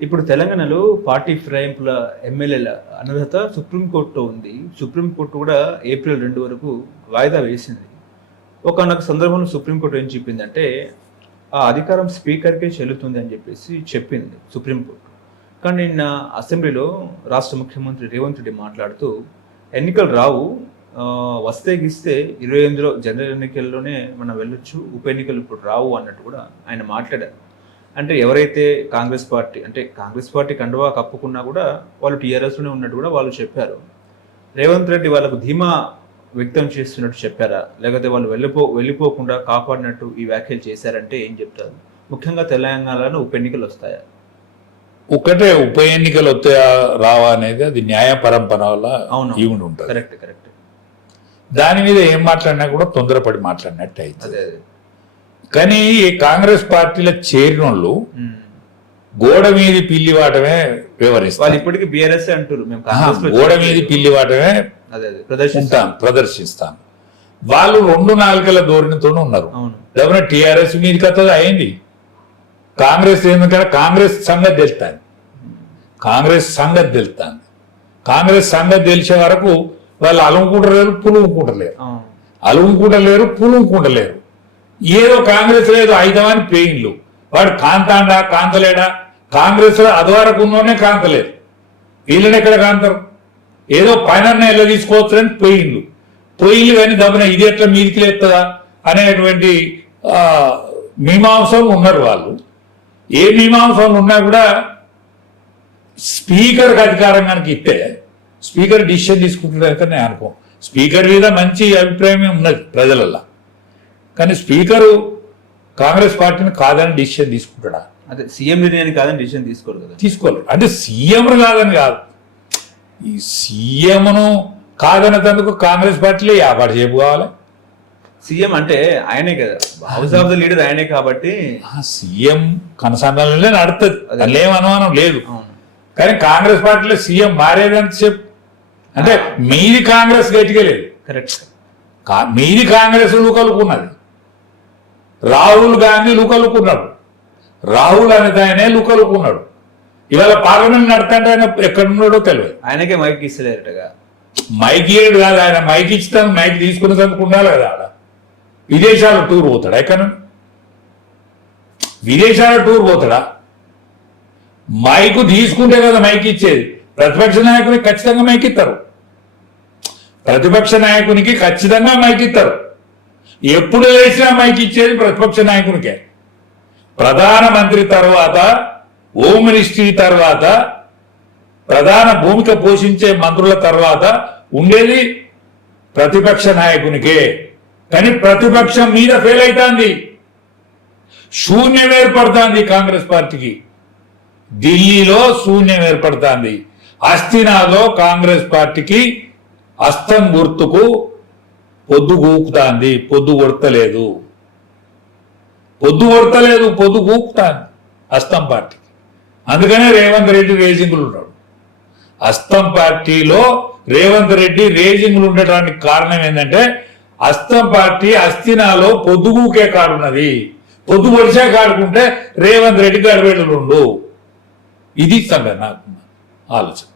ఇప్పుడు తెలంగాణలో పార్టీ ఫిరాయింపుల ఎమ్మెల్యేల అనర్హత సుప్రీంకోర్టులో ఉంది. సుప్రీంకోర్టు కూడా ఏప్రిల్ 2 వరకు వాయిదా వేసింది. ఒకానొక సందర్భంలో సుప్రీంకోర్టు ఏం చెప్పిందంటే ఆ అధికారం స్పీకర్కే చెల్లుతుంది అని చెప్పేసి చెప్పింది సుప్రీంకోర్టు. కానీ నిన్న అసెంబ్లీలో రాష్ట్ర ముఖ్యమంత్రి రేవంత్ రెడ్డి మాట్లాడుతూ ఎన్నికలు రావు, వస్తే గీస్తే 28లో జనరల్ ఎన్నికల్లోనే మనం వెళ్ళొచ్చు, ఉప ఎన్నికలు ఇప్పుడు రావు అన్నట్టు కూడా ఆయన మాట్లాడారు. అంటే ఎవరైతే కాంగ్రెస్ పార్టీ కండువా కప్పుకున్నా కూడా వాళ్ళు టీఆర్ఎస్లోనే ఉన్నట్టు కూడా వాళ్ళు చెప్పారు. రేవంత్ రెడ్డి వాళ్ళకు ధీమా వ్యక్తం చేస్తున్నట్టు చెప్పారా, లేకపోతే వాళ్ళు వెళ్ళిపోకుండా కాపాడినట్టు ఈ వ్యాఖ్యలు చేశారంటే ఏం చెప్తారు? ముఖ్యంగా తెలంగాణలో ఉప ఎన్నికలు వస్తాయా? ఒకటే ఉప ఎన్నికలు వస్తాయా రావా అనేది అది న్యాయ పరంపర వల్ల ఈవుండి ఉంటుంది. కరెక్ట్. దాని మీద ఏం మాట్లాడినా కూడా తొందరపడి మాట్లాడినట్టు అవుతుంది. అదే కానీ ఈ కాంగ్రెస్ పార్టీలో చేరిన వాళ్ళు గోడ మీది పిల్లి వాటమే వివరిస్తారు. వాళ్ళు ఇప్పటికీ బీఆర్ఎస్ అంటారు, గోడ మీది పిల్లి వాటమే ప్రదర్శిస్తాం. వాళ్ళు 2 నాలుకల ధోరణితో ఉన్నారు. లేకపోతే టీఆర్ఎస్ మీద కథ అయింది. కాంగ్రెస్ ఎందుకంటే కాంగ్రెస్ సంగతి తెలుస్తాను. కాంగ్రెస్ సంగతి తెలిసే వరకు వాళ్ళు అలుముకుంటలేరు, పులుముకుంటలేరు. ఏదో కాంగ్రెస్ లేదు అయితమని పెయిన్లు. వాడు కాంతాండా కాంతలేడా? కాంగ్రెస్ లో అదివరకు ఉన్నోనే కాంతలేరు. వీళ్ళని ఎక్కడ కాంతరు? ఏదో పైన ఎలా తీసుకోవచ్చని పెయిన్లు కానీ దమ్మున ఇది ఎట్లా మీదికి లేస్తుందా అనేటువంటి మీమాంసలు ఉన్నారు వాళ్ళు. ఏ మీమాంసలు ఉన్నా కూడా స్పీకర్కి అధికారం కనుక ఇస్తే స్పీకర్ డిసిషన్ తీసుకుంటున్నాక నేను అనుకో. స్పీకర్ మీద మంచి అభిప్రాయమే ఉన్నది ప్రజలల్లో. కానీ స్పీకరు కాంగ్రెస్ పార్టీని కాదని డిసిషన్ తీసుకుంటాడా? అదే సీఎం నిర్ణయాన్ని కాదని డిసిషన్ తీసుకోలేదు. అంటే సీఎం కాదని కాదు, ఈ సీఎంను కాదనేందుకు కాంగ్రెస్ పార్టీలో ఏర్పాటు చేయకపోవాలి. సీఎం అంటే ఆయనే కదా, హౌస్ ఆఫ్ ద లీడర్ ఆయనే కాబట్టి సీఎం కనసాగానే నడుతుంది, అందులో ఏం అనుమానం లేదు. కానీ కాంగ్రెస్ పార్టీలో సీఎం మారేదంత చెప్పు అంటే మీది కాంగ్రెస్ గట్టిగా లేదు. కరెక్ట్. మీది కాంగ్రెస్ లుకలుకున్నది. రాహుల్ గాంధీ లుకలుకున్నాడు. రాహుల్ అనేది ఆయనే లుకలుకున్నాడు. ఇవాళ పార్లమెంట్ నడుతుంటే ఆయన ఎక్కడున్నాడో తెలియదు. ఆయనకే మైక్ ఇస్తలేరటగా. మైక్ ఇయ్యడు కాదు, ఆయన మైక్ ఇస్తాను మైక్ తీసుకునేందుకు ఉండాలి కదా. ఆడ విదేశాల టూర్ పోతాడా? ఎక్కడ విదేశాల టూర్ పోతాడా? మైకు తీసుకుంటే కదా మైక్ ఇచ్చేది. ప్రతిపక్ష నాయకునికి ఖచ్చితంగా మైక్ ఇస్తారు. ఎప్పుడు వేసినా మైక్ ఇచ్చేది ప్రతిపక్ష నాయకునికే. ప్రధానమంత్రి తర్వాత, హోమ్ మినిస్ట్రీ తర్వాత, ప్రధాన భూమిక పోషించే మంత్రుల తర్వాత ఉండేది ప్రతిపక్ష నాయకునికే. కానీ ప్రతిపక్షం మీద ఫెయిల్ అవుతుంది, శూన్యం ఏర్పడుతుంది కాంగ్రెస్ పార్టీకి. ఢిల్లీలో శూన్యం ఏర్పడుతుంది. అస్థినాలో కాంగ్రెస్ పార్టీకి అస్తం గుర్తుకు పొద్దు గూకుతాంది, పొద్దు కొడతలేదు, పొద్దు గూకుతాంది అస్తం పార్టీకి. అందుకనే రేవంత్ రెడ్డి రేజింగులు ఉన్నాడు. అస్తం పార్టీలో రేవంత్ రెడ్డి రేజింగులు ఉండటానికి కారణం ఏంటంటే అస్తం పార్టీ అస్థినాలో పొద్దుగూకే కాడున్నది. పొద్దు పొడిచే కాడుకుంటే రేవంత్ రెడ్డి గడవేళ్ళు. ఇది సంగతి నాకు ఆలోచన.